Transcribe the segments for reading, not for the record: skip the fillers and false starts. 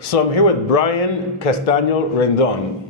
So I'm here with Brian Castaño Rendón.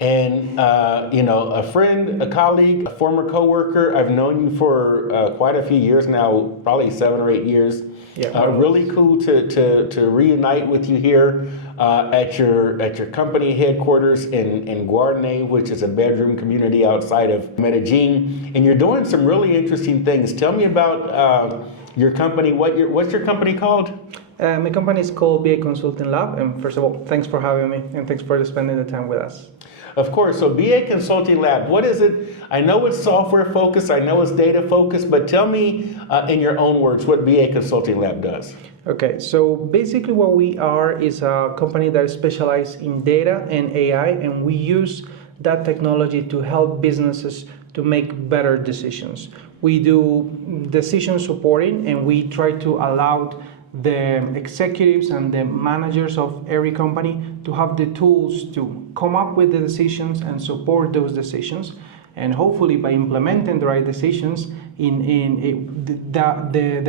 And, a friend, a colleague, a former coworker. I've known you for quite a few years now, probably 7 or 8 years. Yeah. Really cool to reunite with you here at your company headquarters in Guarne, which is a bedroom community outside of Medellin. And you're doing some really interesting things. Tell me about your company. What's your company called? My company is called BA Consulting Lab, and first of all, thanks for having me, and thanks for spending the time with us. Of course. So BA Consulting Lab, what is it? I know it's software focused, I know it's data focused, but tell me in your own words what BA Consulting Lab does. Okay, so basically what we are is a company that is specialized in data and AI, and we use that technology to help businesses to make better decisions. We do decision supporting, and we try to allow the executives and the managers of every company to have the tools to come up with the decisions and support those decisions, and hopefully by implementing the right decisions the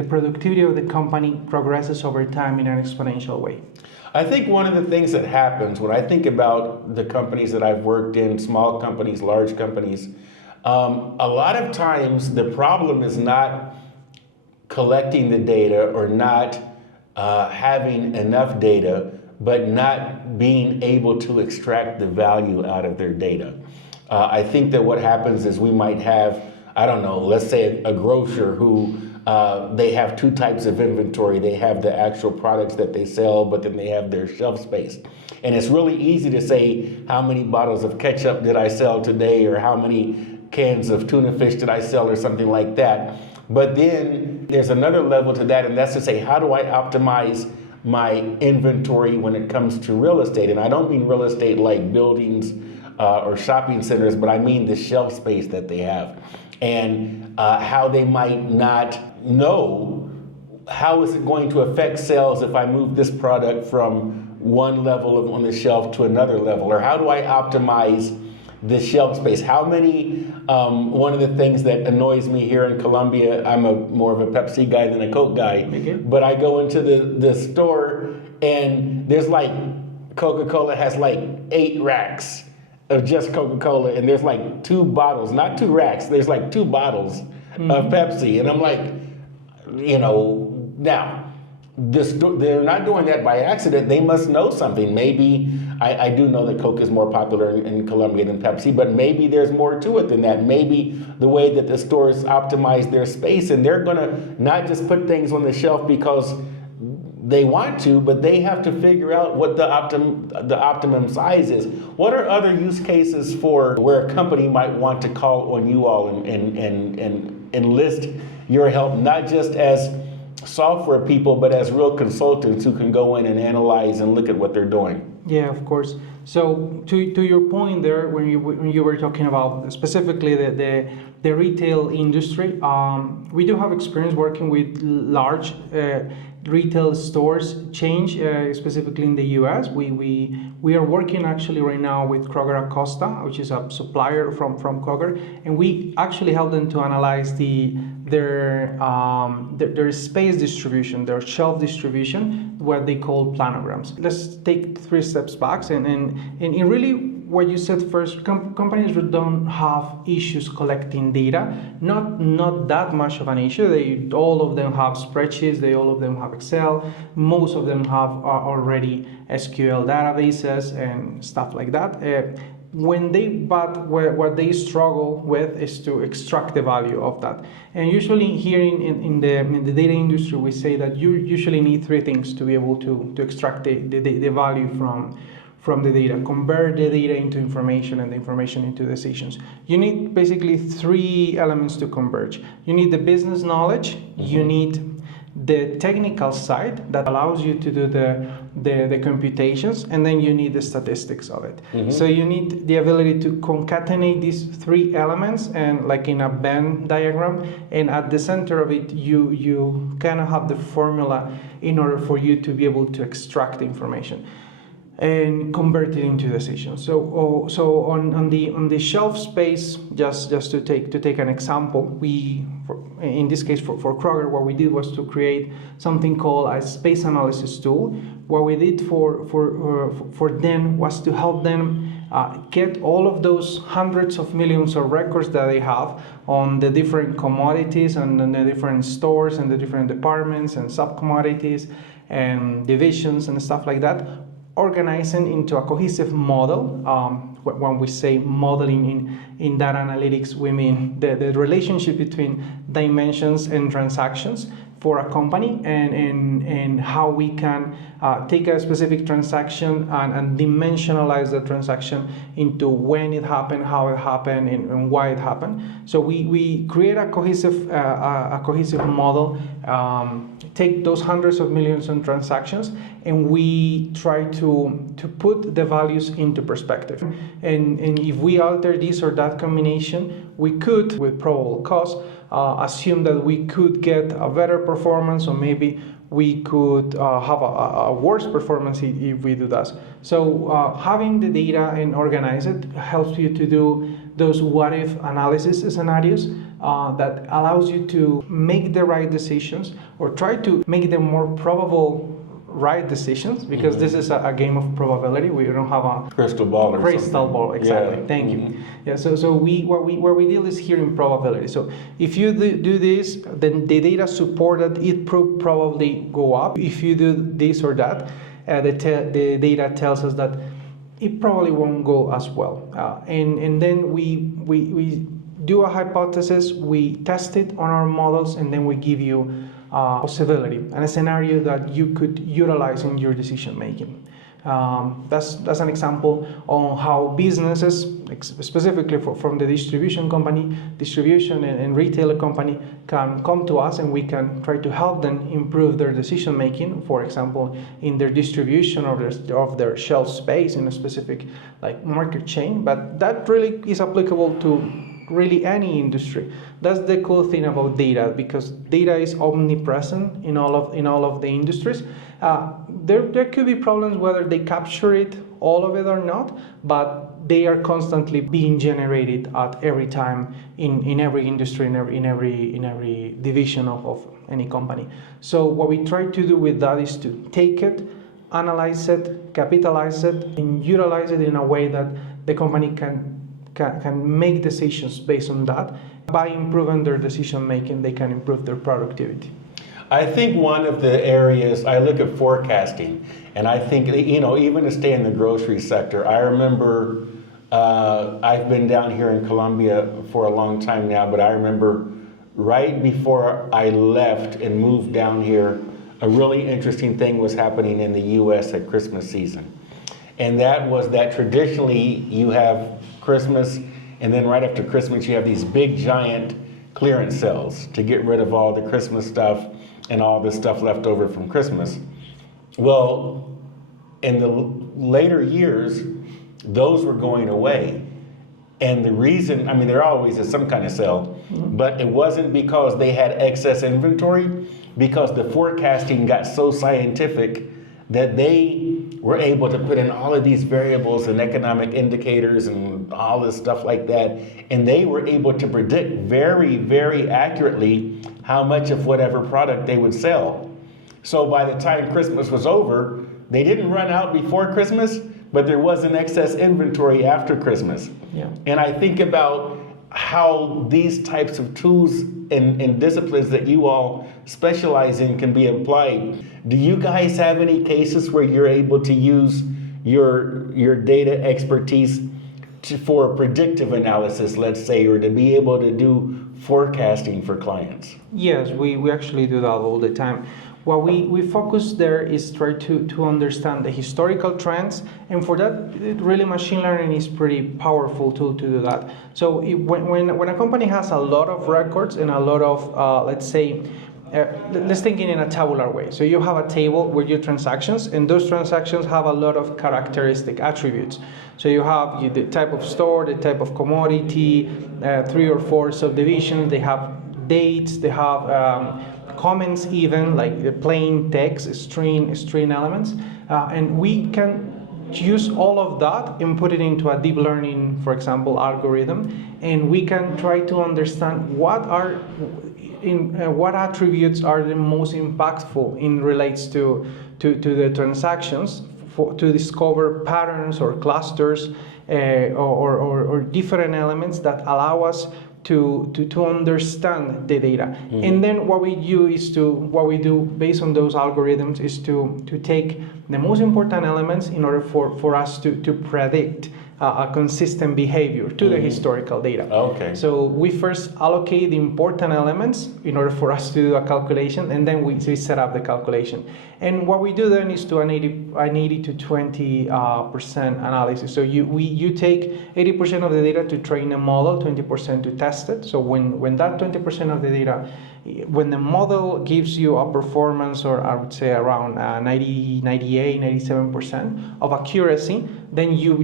productivity of the company progresses over time in an exponential way. I think one of the things that happens when I think about the companies that I've worked in, small companies, large companies, a lot of times the problem is not collecting the data or not having enough data, but not being able to extract the value out of their data. I think that what happens is we might have, I don't know, let's say a grocer who they have two types of inventory. They have the actual products that they sell, but then they have their shelf space. And it's really easy to say how many bottles of ketchup did I sell today, or how many cans of tuna fish did I sell, or something like that. But then there's another level to that, and that's to say, how do I optimize my inventory when it comes to real estate? And I don't mean real estate like buildings or shopping centers, but I mean the shelf space that they have, and how they might not know how is it going to affect sales if I move this product from one level on the shelf to another level, or how do I optimize the shelf space? How many, one of the things that annoys me here in Colombia, I'm more of a Pepsi guy than a Coke guy, but I go into the store and there's like, Coca-Cola has like 8 racks of just Coca-Cola, and there's like 2 bottles, not 2 racks, there's like 2 bottles of Pepsi. And I'm like, now, they're not doing that by accident. They must know something. Maybe, I do know that Coke is more popular in Colombia than Pepsi, but maybe there's more to it than that. Maybe the way that the stores optimize their space, and they're gonna not just put things on the shelf because they want to, but they have to figure out what the optimum size is. What are other use cases for where a company might want to call on you all and enlist your help, not just as software people, but as real consultants who can go in and analyze and look at what they're doing? Yeah, of course. So to your point there, when you were talking about specifically the retail industry, we do have experience working with large retail stores change, specifically in the US. We are working actually right now with Kroger Acosta, which is a supplier from Kroger, and we actually help them to analyze their space distribution, their shelf distribution, what they call planograms. Let's take 3 steps back, and really what you said first, companies don't have issues collecting data, not that much of an issue. All of them have spreadsheets, all of them have Excel, most of them have already SQL databases and stuff like that. What they struggle with is to extract the value of that. And usually here in the data industry, we say that you usually need 3 things to be able to extract the value from the data, convert the data into information and the information into decisions. You need basically 3 elements to converge. You need the business knowledge, you need the technical side that allows you to do the computations, and then you need the statistics of it. So you need the ability to concatenate these 3 elements, and like in a Venn diagram, and at the center of it you kind of have the formula in order for you to be able to extract the information. and convert it into decisions. So on the shelf space, just to take an example, in this case for Kroger, what we did was to create something called a space analysis tool. What we did for them was to help them get all of those hundreds of millions of records that they have on the different commodities and the different stores and the different departments and sub-commodities and divisions and stuff like that, organizing into a cohesive model. When we say modeling in data analytics, we mean the relationship between dimensions and transactions for a company, and how we can take a specific transaction and dimensionalize the transaction into when it happened, how it happened, and why it happened. So we create a cohesive model, take those hundreds of millions of transactions, and we try to put the values into perspective. And if we alter this or that combination, we could, with probable cause, assume that we could get a better performance, or maybe we could have a worse performance if we do that. So having the data and organize it helps you to do those what-if analysis scenarios that allows you to make the right decisions, or try to make the more probable right decisions, because this is a game of probability. We don't have a crystal ball. Exactly. Yeah. Thank you. Yeah. So where we deal is here in probability. So if you do this, then the data support that it probably go up. If you do this or that, the data tells us that it probably won't go as well. And then we do a hypothesis, we test it on our models, and then we give you possibility and a scenario that you could utilize in your decision making. That's an example on how businesses, specifically from the distribution and retailer company, can come to us, and we can try to help them improve their decision making. For example, in their distribution of their shelf space in a specific market chain. But that really is applicable to really any industry. That's the cool thing about data, because data is omnipresent in all of the industries. There could be problems whether they capture it, all of it or not, but they are constantly being generated at every time in every industry, in every division of any company. So what we try to do with that is to take it, analyze it, capitalize it, and utilize it in a way that the company can make decisions based on that. By improving their decision making, they can improve their productivity. I think one of the areas, I look at forecasting, and I think, even to stay in the grocery sector, I remember, I've been down here in Colombia for a long time now, but I remember right before I left and moved down here, a really interesting thing was happening in the US at Christmas season. And that was that traditionally you have Christmas, and then right after Christmas you have these big giant clearance sales to get rid of all the Christmas stuff and all the stuff left over from Christmas. Well, in the later years, those were going away. And the reason, there always is some kind of sale, but it wasn't because they had excess inventory, because the forecasting got so scientific that they were able to put in all of these variables and economic indicators and all this stuff like that. And they were able to predict very, very accurately how much of whatever product they would sell. So by the time Christmas was over, they didn't run out before Christmas, but there was an excess inventory after Christmas. Yeah. And I think about how these types of tools and disciplines that you all specialize in can be applied. Do you guys have any cases where you're able to use your data expertise for predictive analysis, let's say, or to be able to do forecasting for clients? Yes, we actually do that all the time. What we focus there is try to understand the historical trends, and for that, really machine learning is pretty powerful tool to do that. So when a company has a lot of records and a lot of, let's say, let's think in a tabular way. So you have a table with your transactions, and those transactions have a lot of characteristic attributes. So you have the type of store, the type of commodity, 3 or 4 subdivisions, they have dates, they have comments, even like the plain text, string elements, and we can use all of that and put it into a deep learning, for example, algorithm, and we can try to understand what attributes are the most impactful in relates to the transactions to discover patterns or clusters or different elements that allow us to understand the data. Mm-hmm. And then what we do based on those algorithms is to take the most important elements in order for us to predict a consistent behavior to the historical data. Okay. So we first allocate the important elements in order for us to do a calculation, and then we set up the calculation. And what we do then is to an 80 to 20% analysis. So you take 80% of the data to train a model, 20% to test it. So when that 20% of the data, when the model gives you a performance, or I would say around 90, 98, 97% of accuracy, then you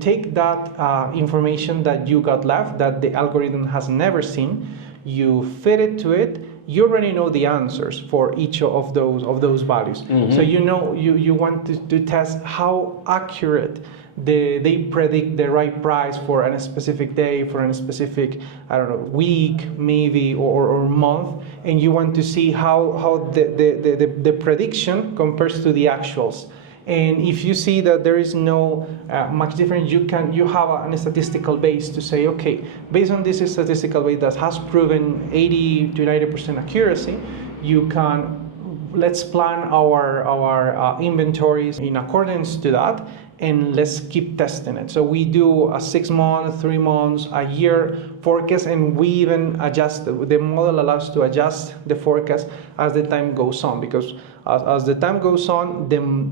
take that information that you got left, that the algorithm has never seen, you feed it to it. You already know the answers for each of those values. Mm-hmm. So you want to test how accurate they predict the right price for a specific day, for a specific, I don't know, week maybe or month, and you want to see how the prediction compares to the actuals. And if you see that there is no much difference, you have a statistical base to say, okay, based on this statistical base that has proven 80 to 90% accuracy, let's plan our inventories in accordance to that, and let's keep testing it. So we do a 6 months, 3 months, a year forecast, and we even adjust. The model allows to adjust the forecast as the time goes on, because as the time goes on, then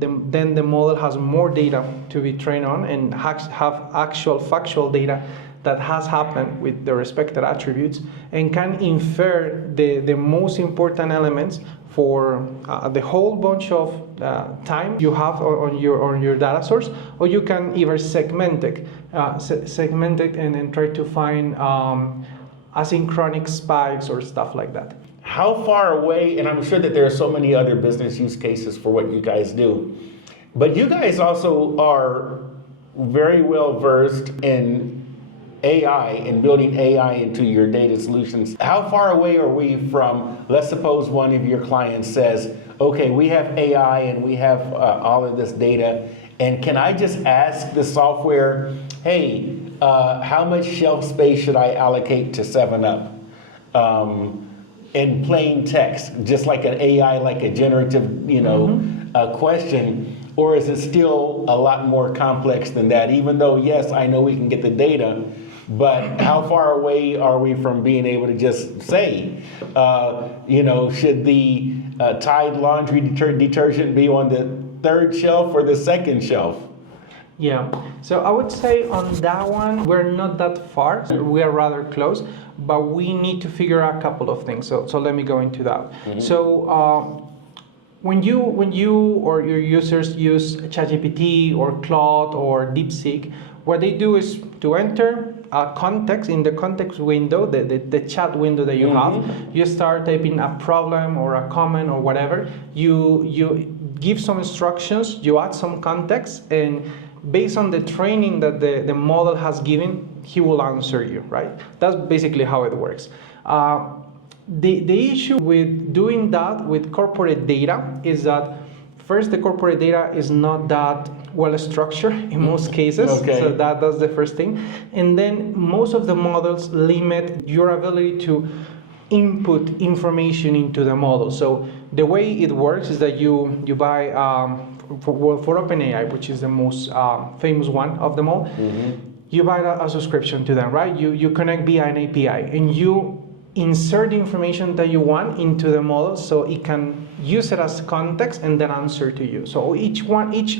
the model has more data to be trained on and have actual factual data that has happened with the respected attributes, and can infer the most important elements for the whole bunch of time you have on your data source, or you can either segment it and then try to find asynchronic spikes or stuff like that. How far away, and I'm sure that there are so many other business use cases for what you guys do, but you guys also are very well versed in AI and building AI into your data solutions. How far away are we from, let's suppose one of your clients says, okay, we have AI and we have all of this data, and can I just ask the software, hey, how much shelf space should I allocate to 7-Up? In plain text, just like an AI, like a generative, question, or is it still a lot more complex than that? Even though, yes, I know we can get the data, but how far away are we from being able to just say, should the Tide laundry detergent be on the 3rd shelf or the 2nd shelf? Yeah, so I would say on that one, we're not that far. We are rather close, but we need to figure out a couple of things. So let me go into that. Mm-hmm. So when you or your users use ChatGPT or Claude or DeepSeek, what they do is to enter a context. In the context window, the chat window that you have, you start typing a problem or a comment or whatever. You give some instructions, you add some context, and based on the training that the model has given, he will answer you, right? That's basically how it works. The issue with doing that with corporate data is that first, the corporate data is not that well structured in most cases. Okay. So that's the first thing. And then most of the models limit your ability to input information into the model. So the way it works is that you buy for OpenAI, which is the most famous one of them all, you buy a subscription to them, right? You connect via an API, and you insert the information that you want into the model so it can use it as context and then answer to you. So each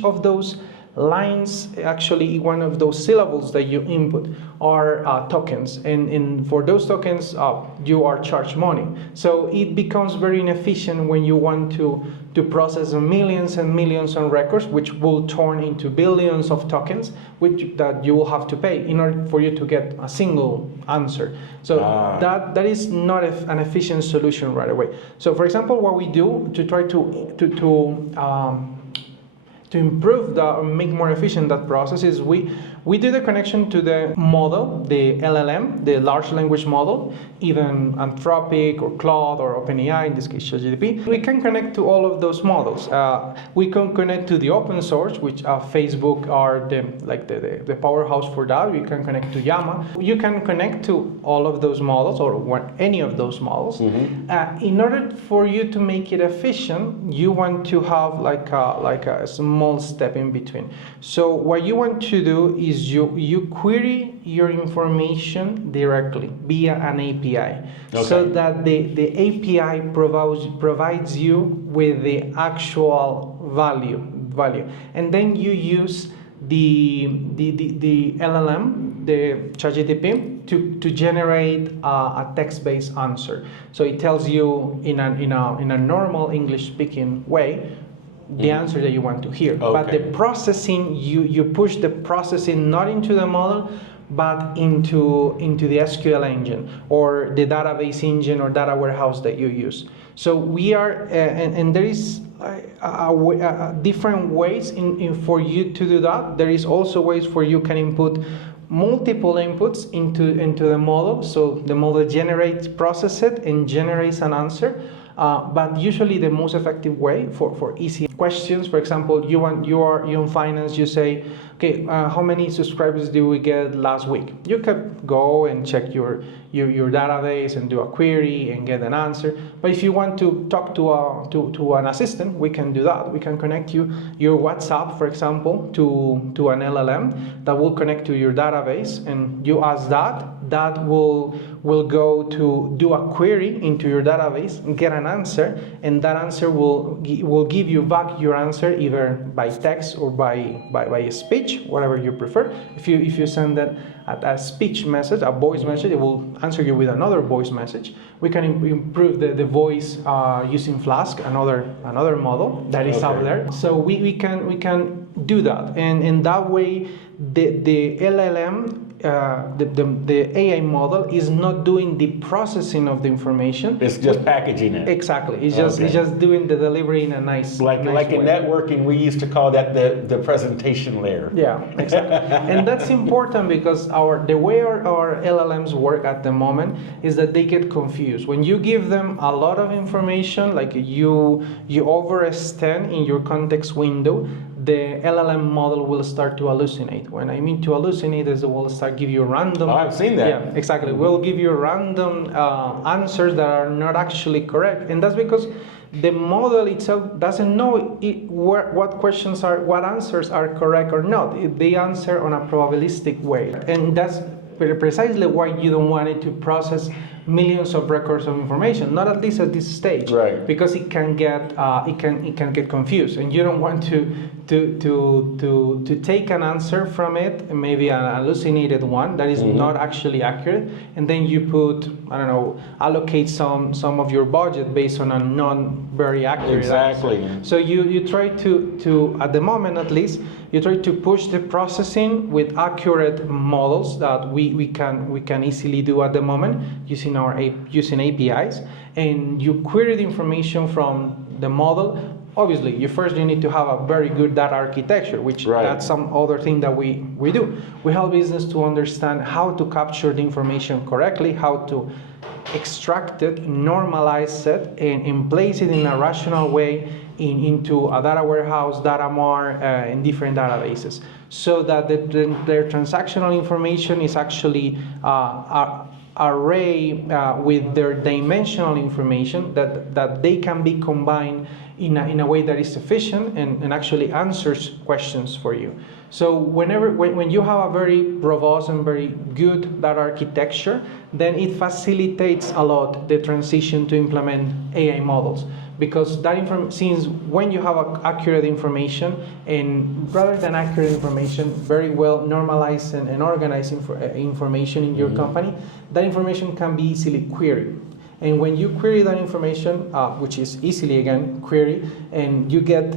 of those lines, actually one of those syllables that you input are tokens, and for those tokens you are charged money. So it becomes very inefficient when you want to process millions and millions of records, which will turn into billions of tokens, that you will have to pay in order for you to get a single answer. So that is not an efficient solution right away. So for example, what we do to try to to improve that or make more efficient that process is we do the connection to the model, the LLM, the large language model, even Anthropic or Claude or OpenAI, in this case ChatGPT. We can connect to all of those models. We can connect to the open source, which Facebook are the powerhouse for that. We can connect to Llama. You can connect to all of those models or any of those models. In order for you to make it efficient, you want to have like a small step in between. So what you want to do is you query your information directly via an API, so that the API provides you with the actual value, and then you use the LLM, the ChatGPT, to generate a text-based answer. So it tells you in a normal English-speaking way the answer that you want to hear. But the processing, you push the processing not into the model, but into the SQL engine or the database engine or data warehouse that you use. So we are, and there is different ways for you to do that. There is also ways for you can input multiple inputs into the model. So the model processes it and generates an answer. But usually the most effective way for easy questions, for example, you are in finance, you say, okay, how many subscribers did we get last week? You can go and check your database and do a query and get an answer. But if you want to talk to an assistant, we can do that. We can connect your WhatsApp, for example, to an LLM that will connect to your database, and you ask that will go to do a query into your database and get an answer, and that answer will give you back your answer either by text or by speech, whatever you prefer. If you send that a speech message, a voice message, it will answer you with another voice message. We can improve the voice using Flask, another model that is out there. So we can do that, and in that way the LLM, the AI model is not doing the processing of the information. It's just packaging it. Exactly. It's just doing the delivery in a nice like way. In networking, we used to call that the presentation layer. Yeah, exactly. And that's important because the way our LLMs work at the moment is that they get confused. When you give them a lot of information, like you overextend in your context window, the LLM model will start to hallucinate. When I mean to hallucinate is it will start give you random. Oh, I've seen that. Yeah, exactly. We'll give you random answers that are not actually correct, and that's because the model itself doesn't know what answers are correct or not. They answer on a probabilistic way, and that's precisely why you don't want it to process millions of records of information, not at least at this stage, right? Because it can get confused, and you don't want to take an answer from it, maybe an hallucinated one that is not actually accurate, and then you put, allocate some of your budget based on a non very accurate exactly answer. So you try to at the moment at least you try to push the processing with accurate models that we can easily do at the moment using APIs, and you query the information from the model. Obviously, you need to have a very good data architecture, which that's some other thing that we do. We help business to understand how to capture the information correctly, how to extract it, normalize it, and place it in a rational way into a data warehouse, data mart, in different databases, so that their transactional information is actually array with their dimensional information that they can be combined in a way that is efficient and actually answers questions for you. So when you have a very robust and very good data architecture, then it facilitates a lot the transition to implement AI models, because since when you have accurate information, and rather than accurate information, very well normalized and organized information in your company, that information can be easily queried. And when you query that information, which is easily again query, and you get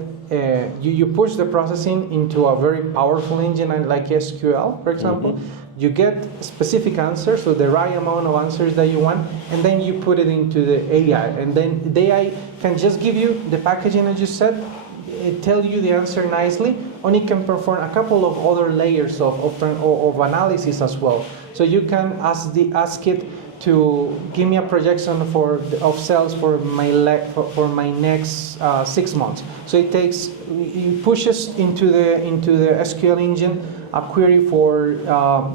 you push the processing into a very powerful engine like SQL, for example, you get specific answers, so the right amount of answers that you want, and then you put it into the AI, and then the AI can just give you the packaging as you said, tell you the answer nicely, or it can perform a couple of other layers of analysis as well. So you can ask it to give me a projection of sales for my next 6 months. So it pushes into the SQL engine a query for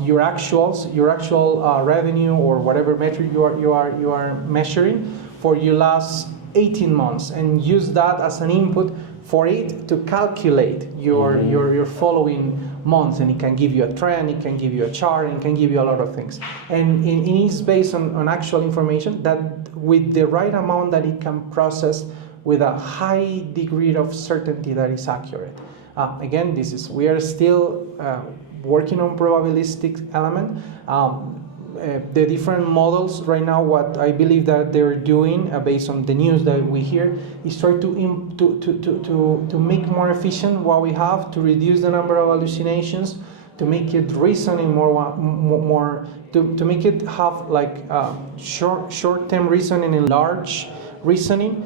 your actual revenue or whatever metric you are measuring for your last 18 months, and use that as an input for it to calculate your following months, and it can give you a trend, it can give you a chart, and it can give you a lot of things. And it is based on actual information that with the right amount that it can process with a high degree of certainty that is accurate. Again, we are still working on probabilistic element. The different models right now, what I believe that they're doing based on the news that we hear, is try to make more efficient what we have, to reduce the number of hallucinations, to make it reasoning more to make it have like short-term reasoning and large reasoning,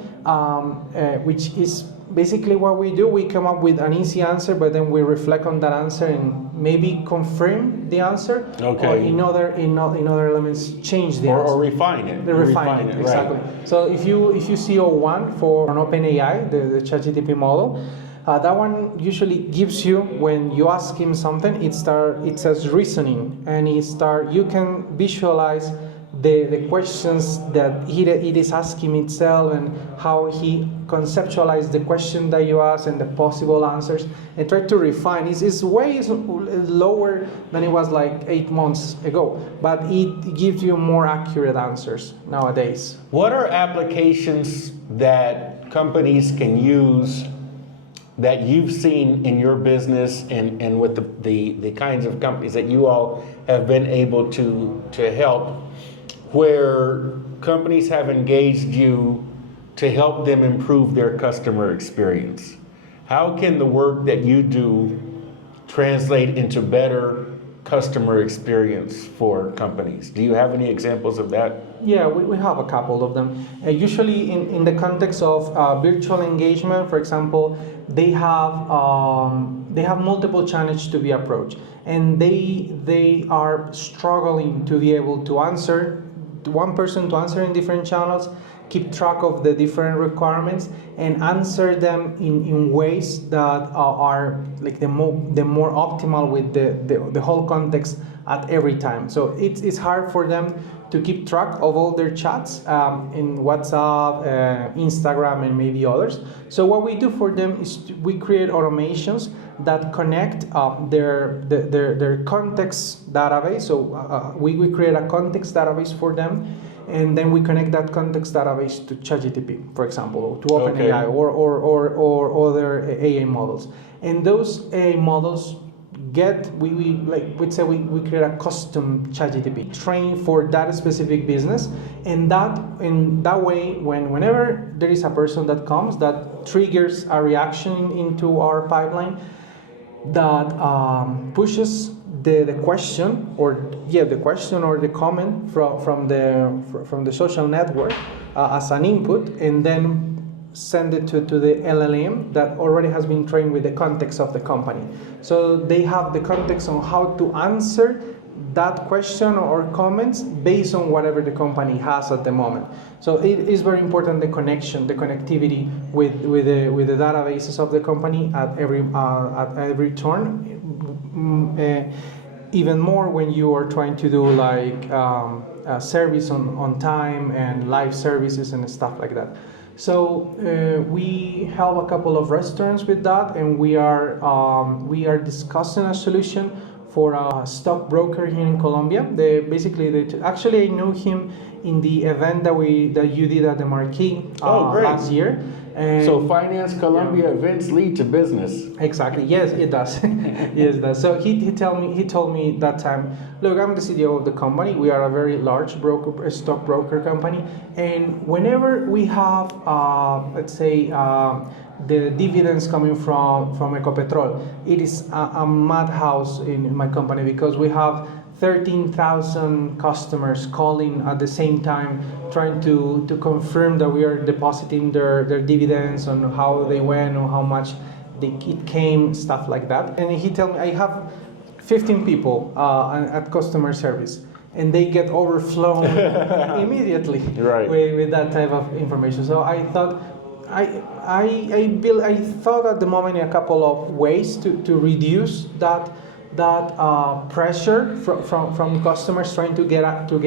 which is basically what we do. We come up with an easy answer, but then we reflect on that answer and maybe confirm the answer, or in other elements change the answer. Or refine it. Refine it, exactly. Right. So if you see O1 for an OpenAI, the ChatGPT model, that one usually gives you, when you ask him something, it says reasoning, and you can visualize the questions that it is asking itself, and how he conceptualized the question that you asked and the possible answers, and try to refine. It's way lower than it was like 8 months ago, but it gives you more accurate answers nowadays. What are applications that companies can use that you've seen in your business, and with the kinds of companies that you all have been able to help, where companies have engaged you to help them improve their customer experience? How can the work that you do translate into better customer experience for companies? Do you have any examples of that? Yeah, we have a couple of them. Usually in the context of virtual engagement, for example, they have multiple channels to be approached, and they are struggling to be able to answer one person to answer in different channels, keep track of the different requirements, and answer them in ways that are like the more optimal with the whole context at every time. So it's hard for them to keep track of all their chats in WhatsApp, Instagram, and maybe others. So what we do for them is we create automations that connect their context database. So we create a context database for them, and then we connect that context database to ChatGPT, for example, or to OpenAI, or other AI models. And those AI models we create a custom ChatGPT trained for that specific business, and that way, whenever there is a person that comes that triggers a reaction into our pipeline, that pushes the question or the comment from the social network as an input, and then send it to the LLM that already has been trained with the context of the company. So they have the context on how to answer that question or comments based on whatever the company has at the moment. So it is very important, the connectivity with the databases of the company at every turn. Even more when you are trying to do like service on time and live services and stuff like that. So we help a couple of restaurants with that, and we are discussing a solution for a stockbroker here in Colombia. Actually, I know him in the event that you did at the Marquee last year. And so Finance Colombia events lead to business. Exactly. Yes, it does. Yes, it does. So he told me that time, look, I'm the CEO of the company. We are a very large stockbroker company, and whenever we have, let's say, the dividends coming from Ecopetrol, it is a madhouse in my company, because we have 13,000 customers calling at the same time, trying to confirm that we are depositing their dividends, on how they went, or how much it came, stuff like that. And he told me, I have 15 people at customer service, and they get overflown immediately with that type of information. So I thought, I thought at the moment in a couple of ways to reduce that pressure from customers trying to get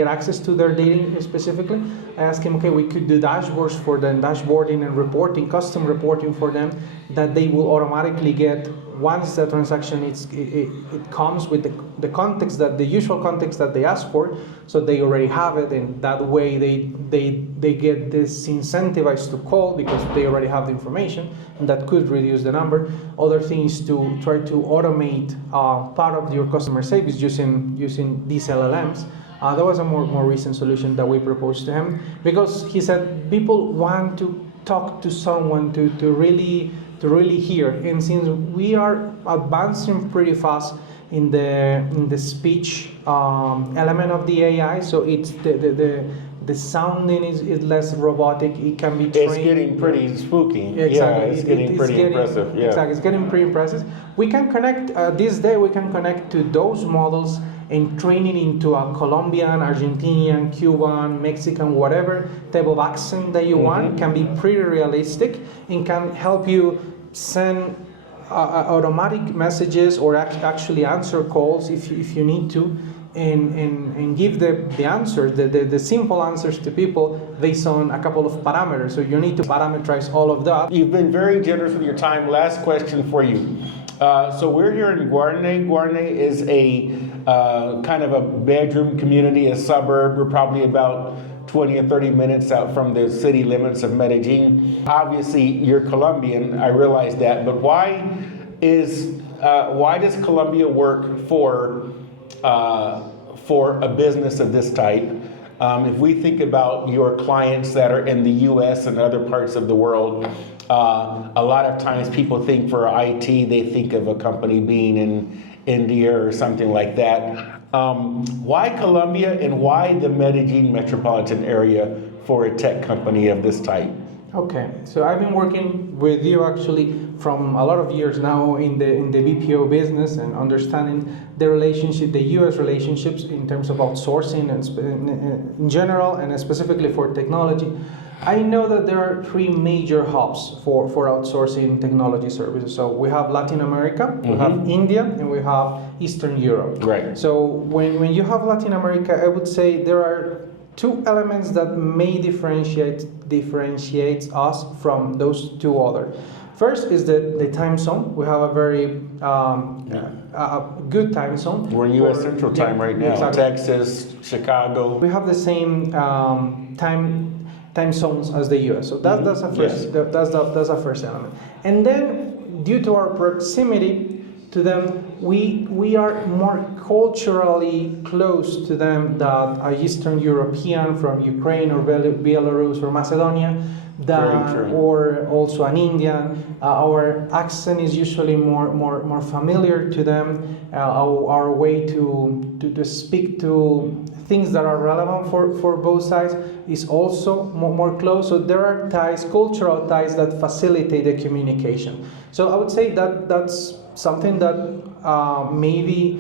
access to their data specifically. I asked him, okay, we could do dashboards for them, dashboarding and reporting, custom reporting for them, that they will automatically get once the transaction it comes with the context, that the usual context that they ask for, so they already have it, and that way they get this incentivized to call because they already have the information, and that could reduce the number. Other thing is to try to automate part of your customer service using these LLMs. That was a more recent solution that we proposed to him, because he said people want to talk to someone to really hear. And since we are advancing pretty fast in the speech element of the AI, so it's the sounding is less robotic. It can be trained. It's getting pretty spooky. Exactly. Yeah, it's getting pretty impressive. Yeah. Exactly, it's getting pretty impressive. We can connect, this day we can connect to those models and train it into a Colombian, Argentinian, Cuban, Mexican, whatever type of accent that you want. Can be pretty realistic and can help you send automatic messages, or actually answer calls if you need to, and give the answers, the simple answers to people based on a couple of parameters. So you need to parameterize all of that. You've been very generous with your time. Last question for you. So we're here in Guarne. Guarne is a kind of a bedroom community, a suburb. We're probably about 20 or 30 minutes out from the city limits of Medellin. Obviously, you're Colombian, I realize that, but why does Colombia work for a business of this type? If we think about your clients that are in the US and other parts of the world, a lot of times people think for IT, they think of a company being in India or something like that. Why Colombia, and why the Medellin metropolitan area for a tech company of this type? Okay, so I've been working with you actually from a lot of years now in the BPO business, and understanding the relationship, the US relationships in terms of outsourcing and in general, and specifically for technology. I know that there are three major hubs for outsourcing technology services. So we have Latin America, we have India, and we have Eastern Europe. Right. So when you have Latin America, I would say there are two elements that may differentiates us from those two other. First is the time zone. We have a very a good time zone. We're in U.S. Central Time right now. Exactly. Texas, Chicago. We have the same time zones as the U.S. So that's a first. Yes. That's a first element. And then, due to our proximity to them, we are more culturally close to them than a Eastern European from Ukraine or Belarus or Macedonia, or also an Indian. Our accent is usually more familiar to them. Our way to speak to things that are relevant for both sides is also more close. So there are ties, cultural ties, that facilitate the communication. So I would say that that's something that maybe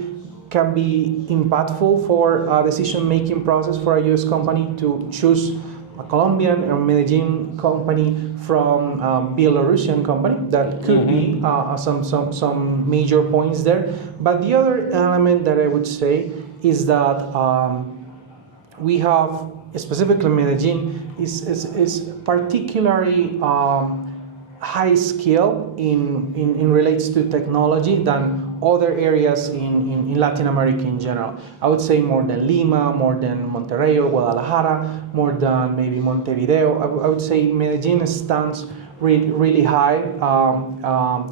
can be impactful for a decision-making process for a U.S. company to choose a Colombian or Medellin company from Belarusian company. That could be some major points there. But the other element that I would say is that we have, specifically Medellin, is particularly high skill in relates to technology than other areas in Latin America in general. I would say more than Lima, more than Monterrey or Guadalajara, more than maybe Montevideo. I would say Medellin stands really high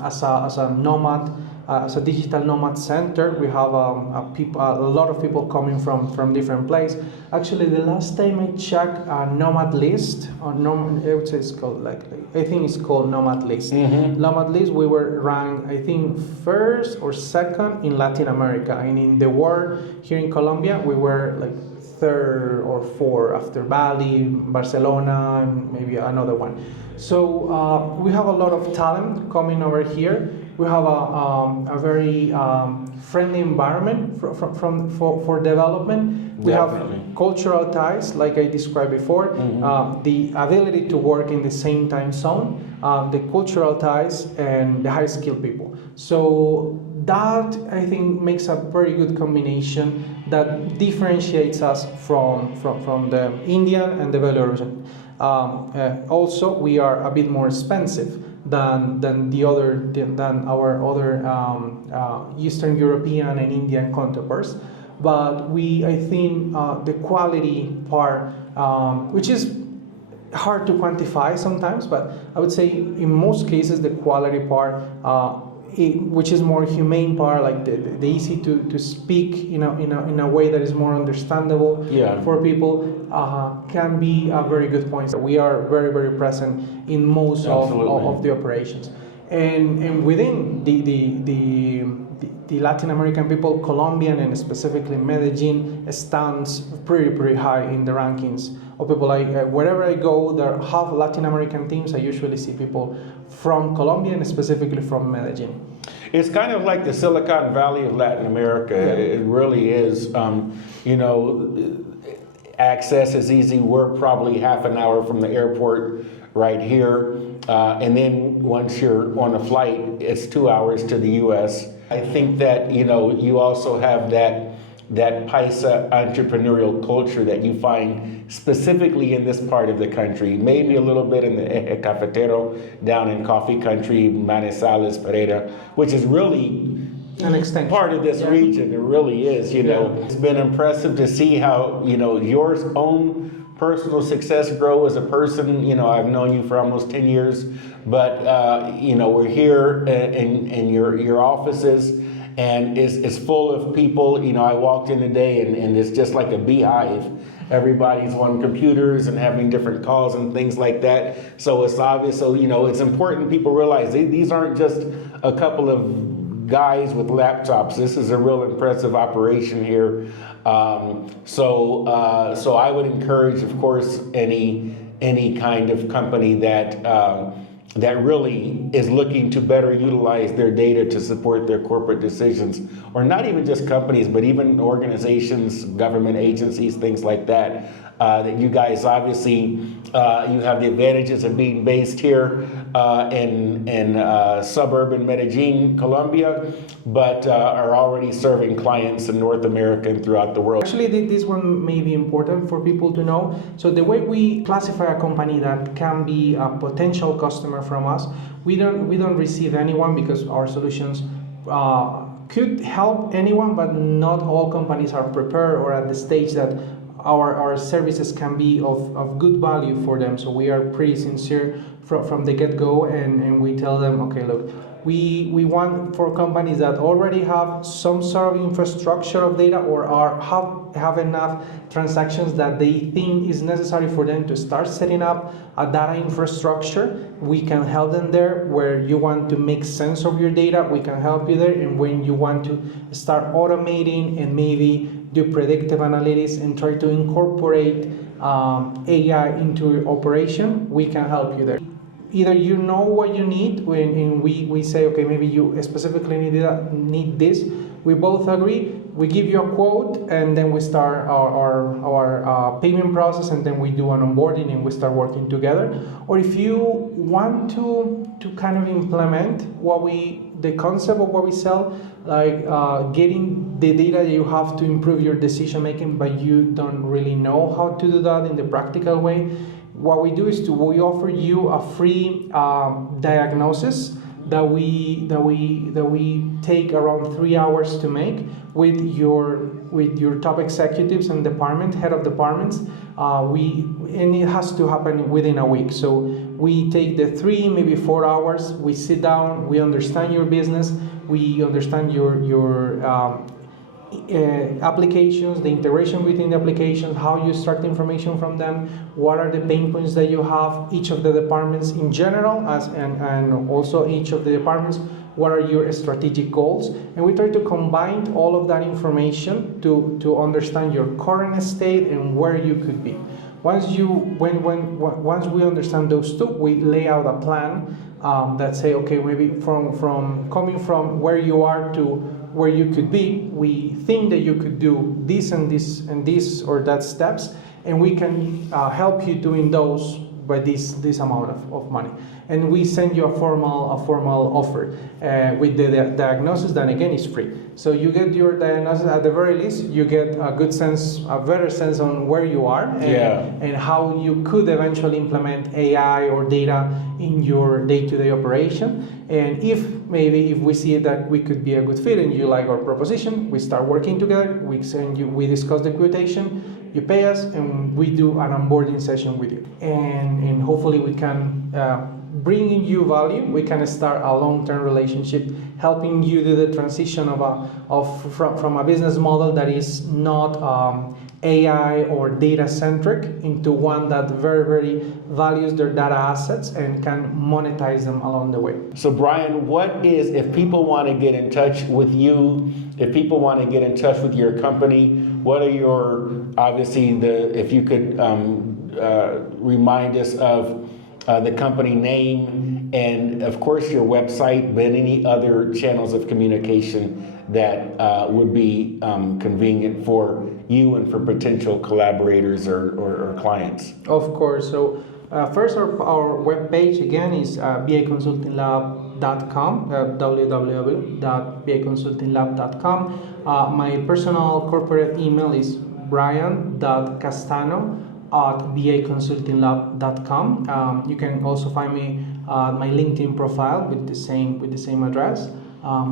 as a nomad as a digital nomad center. We have a lot of people coming from different places. Actually, the last time I checked Nomad List, or I would say it's called I think it's called Nomad List. Nomad List, we were ranked, I think, first or second in Latin America, and in the world here in Colombia, we were like third or fourth after Bali, Barcelona, and maybe another one. So we have a lot of talent coming over here. We have a very friendly environment for development. We Definitely. have cultural ties, like I described before, the ability to work in the same time zone, the cultural ties, and the high-skilled people. So that, I think, makes a very good combination that differentiates us from the Indian and the Belarusian. Also, we are a bit more expensive than our other Eastern European and Indian counterparts. But I think the quality part, which is hard to quantify sometimes, but I would say in most cases the quality part, which is more humane part, like the easy to speak in a way that is more understandable for people, can be a very good point. We are very, very present in most of the operations, and within the Latin American people, Colombian and specifically Medellin stands pretty high in the rankings of people. Wherever I go, there have Latin American teams. I usually see people from Colombia and specifically from Medellin. It's kind of like the Silicon Valley of Latin America. Yeah. It really is. Access is easy. We're probably half an hour from the airport right here. And then once you're on a flight, it's 2 hours to the U.S. I think that, you also have that Paisa entrepreneurial culture that you find specifically in this part of the country, maybe a little bit in the Eje Cafetero down in coffee country, Manizales, Pereira, which is really an extension part of this region. It really is, It's been impressive to see how, your own personal success grow as a person. I've known you for almost 10 years, but, we're here in your offices, and it's full of people. I walked in today and it's just like a beehive. Everybody's on computers and having different calls and things like that. So it's obvious. So, it's important people realize these aren't just a couple of guys with laptops. This is a real impressive operation here. So I would encourage, of course, any kind of company that really is looking to better utilize their data to support their corporate decisions, or not even just companies, but even organizations, government agencies, things like that. That you guys obviously, you have the advantages of being based here in suburban Medellin, Colombia, but are already serving clients in North America and throughout the world. Actually, this one may be important for people to know. So the way we classify a company that can be a potential customer from us, we don't receive anyone, because our solutions could help anyone, but not all companies are prepared or at the stage that our services can be of good value for them. So we are pretty sincere from the get-go, and we tell them, okay, look, we want for companies that already have some sort of infrastructure of data, or have enough transactions that they think is necessary for them to start setting up a data infrastructure. We can help them there. Where you want to make sense of your data, we can help you there. And when you want to start automating and maybe do predictive analytics and try to incorporate AI into your operation, we can help you there. Either you know what you need, and we say, okay, maybe you specifically need this. We both agree. We give you a quote, and then we start our payment process, and then we do an onboarding, and we start working together. Or if you want to kind of implement the concept of what we sell, like getting the data that you have to improve your decision making, but you don't really know how to do that in the practical way, what we do is we offer you a free diagnosis that we take around 3 hours to make with your top executives and head of departments. And it has to happen within a week. So we take the 3, maybe 4 hours, we sit down, we understand your business, we understand your applications, the integration between the applications, how you extract information from them, what are the pain points that you have, each of the departments in general, and also each of the departments, what are your strategic goals, and we try to combine all of that information to understand your current state and where you could be. Once we understand those two, we lay out a plan that say, okay, maybe from coming from where you are to where you could be, we think that you could do this and this and this or that steps, and we can help you doing those by this amount of money. And we send you a formal offer with the diagnosis that again is free. So you get your diagnosis, at the very least, you get a better sense on where you are and how you could eventually implement AI or data in your day-to-day operation. And if we see that we could be a good fit and you like our proposition, we start working together, we discuss the quotation, you pay us, and we do an onboarding session with you. And hopefully we can bringing you value, we can start a long-term relationship, helping you do the transition from a business model that is not AI or data-centric into one that very, very values their data assets and can monetize them along the way. So Brian, if people want to get in touch with you, if people want to get in touch with your company, what are your, obviously, if you could remind us of the company name, and of course your website, but any other channels of communication that would be convenient for you and for potential collaborators or clients. Of course. So first, our webpage again is baconsultinglab.com, www.baconsultinglab.com. My personal corporate email is brian.castano@baconsultinglab.com. You can also find me my LinkedIn profile with the same address,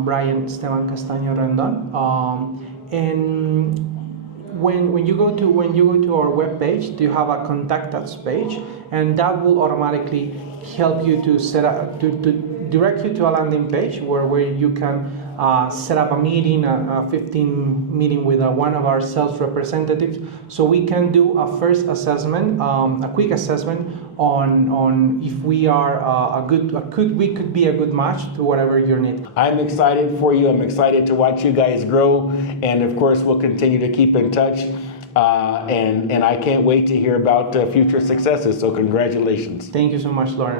Brian Castaño Rendón. And when you go to our webpage, you have a contact us page, and that will automatically help you to set up to direct you to a landing page where you can set up a meeting, a 15 meeting with one of our sales representatives, so we can do a first assessment, a quick assessment on if we are we could be a good match to whatever your need. I'm excited for you. I'm excited to watch you guys grow, and of course we'll continue to keep in touch. And I can't wait to hear about future successes. So congratulations. Thank you so much, Loren.